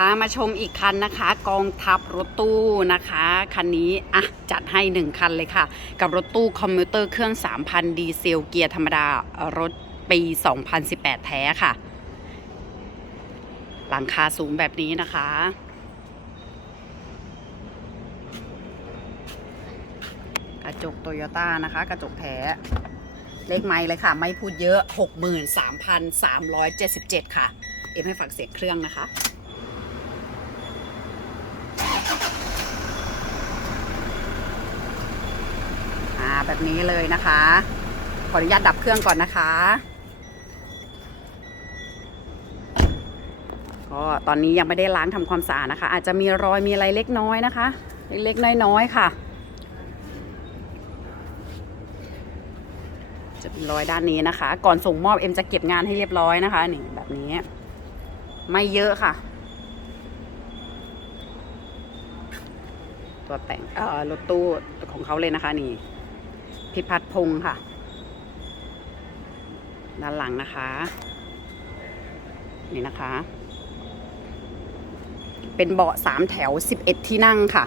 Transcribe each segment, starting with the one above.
พามาชมอีกคันนะคะ กองทัพรถตู้นะคะคันนี้อะจัดให้ 1 คันเลยค่ะ กับรถตู้คอมพิวเตอร์เครื่อง 3,000 ดีเซลเกียร์ธรรมดารถปี 2018 แท้ค่ะ หลังคาสูงแบบนี้นะคะ กระจกโตโยต้านะคะ กระจกแท้เลขไม้เลยค่ะ ไม่พูดเยอะ 63,377 ค่ะ เอ็มให้ฝากเสียงเครื่องนะคะ แบบนี้เลยนะคะ ขออนุญาตดับเครื่องก่อนนะคะ ก็ตอนนี้ยังไม่ได้ล้างทำความสะอาดนะคะ อาจจะมีรอยมีอะไรเล็กน้อยนะคะ เล็กๆน้อยๆค่ะ จะเป็นรอยด้านนี้นะคะ ก่อนส่งมอบเอ็มจะเก็บงานให้เรียบร้อยนะคะนี่แบบนี้ ไม่เยอะค่ะตัวแต่งเอ่อรถตู้ของเขาเลยนะคะนี่ พิพัฒน์พงศ์ค่ะ ด้านหลังนะคะ นี่นะคะ เป็นเบาะสามแถว11ที่นั่งค่ะ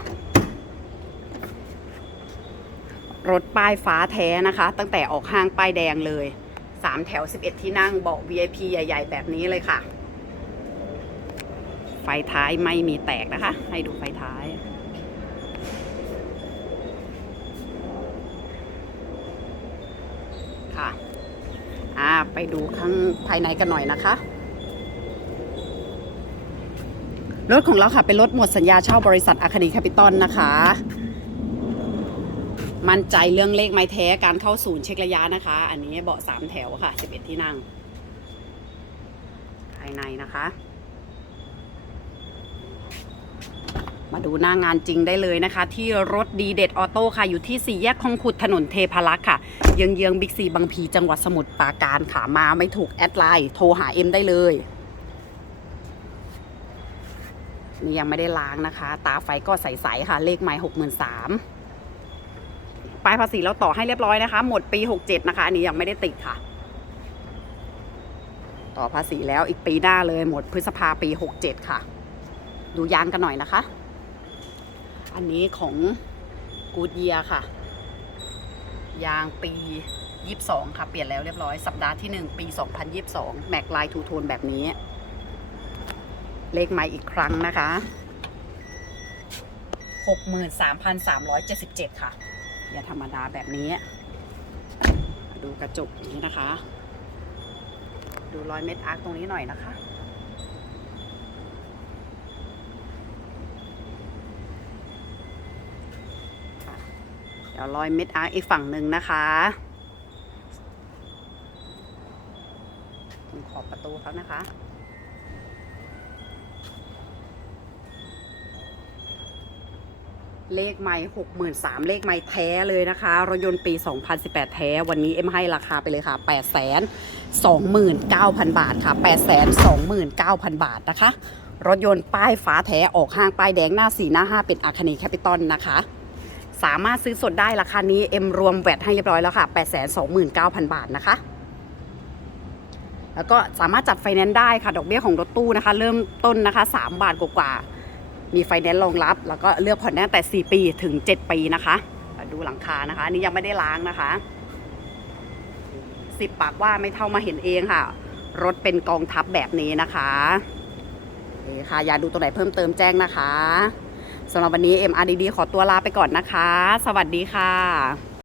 รถป้ายฟ้าแท้นะคะ ตั้งแต่ออกห้างป้ายแดงเลย3แถว11ที่นั่งเบาะ VIP ใหญ่ ๆ แบบนี้เลยค่ะ ไฟท้ายไม่มีแตกนะคะ ให้ดูไฟท้าย ค่ะ อ่า ไปดูข้างภายในกันหน่อยนะคะ รถของเราค่ะ เป็นรถหมดสัญญาเช่าบริษัทอาคาดีแคปิตอลนะคะ มั่นใจเรื่องเลขไม้แท้การเข้าศูนย์เช็คระยะนะคะ อันนี้เบาะสามแถวค่ะ 11 ที่นั่ง ภายในนะคะ มาดูหน้างานจริงได้เลยนะคะ ที่รถดีเด็ดออโต้ค่ะ อยู่ที่สี่แยกคลองขุดถนนเทพารักษ์ค่ะ เยื้องเยื้องบิ๊กซีบางพีจังหวัดสมุทรปราการค่ะ มาไม่ถูกแอดไลน์โทรหาเอ็มได้เลยนี่ยังไม่ได้ล้างนะคะ ตาไฟก็ใสๆค่ะ เลขไม้หกหมื่นสามป้ายภาษีเราต่อให้เรียบร้อยนะคะ หมดปี67นะคะ อันนี้ยังไม่ได้ติดค่ะ ต่อภาษีแล้วอีกปีหน้าเลยหมดพฤษภาปี67ค่ะ ดูยางกันหน่อยนะคะ อันนี้ของกูดเยียค่ะ ยางปี 22 ค่ะ เปลี่ยนแล้วเรียบร้อย สัปดาห์ที่ 1 ปี 2022 แม็กไลทูโทนแบบนี้ เลขไม้อีกครั้งนะคะ 63,377 ค่ะ อย่าธรรมดาแบบนี้ ดูกระจกนี้นะคะ ดูรอยเม็ดอาร์ตรงนี้หน่อยนะคะ ดี๋ยวรอยเม็ดอาร์อีกฝั่งหนึ่งนะคะตรงขอบประตูเขานะคะเลขไม่หกหมื่นสามเลขไม่แท้เลยนะคะ รถยนต์ปี 2018 แท้ วันนี้เอ็มให้ราคาไปเลยค่ะ 8 2 9 0 0 0 บาทค่ะ 8 2 9 0 0 0 บาทนะคะ รถยนต์ป้ายฟ้าแท้ออกห้างป้ายแดงหน้า4หน้า5เป็นอาคานีแคปิตอลนะคะ สามารถซื้อสดได้ราคานี้เอ็มรวมแวดให้เรียบร้อยแล้วค่ะ 8 2 9 0 0 0 บาทนะคะ แล้วก็สามารถจัดไฟแนนซ์ได้ค่ะ ดอกเบี้ยของรถตู้นะคะ เริ่มต้นนะคะ 3 บาทกว่าๆมีไฟแนนซ์รองรับ แล้วก็เลือกผ่อนได้แต่ 4 ปีถึง 7 ปีนะคะ ดูหลังคานะคะอันนี้ยังไม่ได้ล้างนะคะสิบปากว่าไม่เท่ามาเห็นเองค่ะ รถเป็นกองทัพแบบนี้นะคะโอค่ะอยากดูตัวไหนเพิ่มเติมแจ้งนะคะ สำหรับวันนี้ MRDD ขอตัวลาไปก่อนนะคะ สวัสดีค่ะ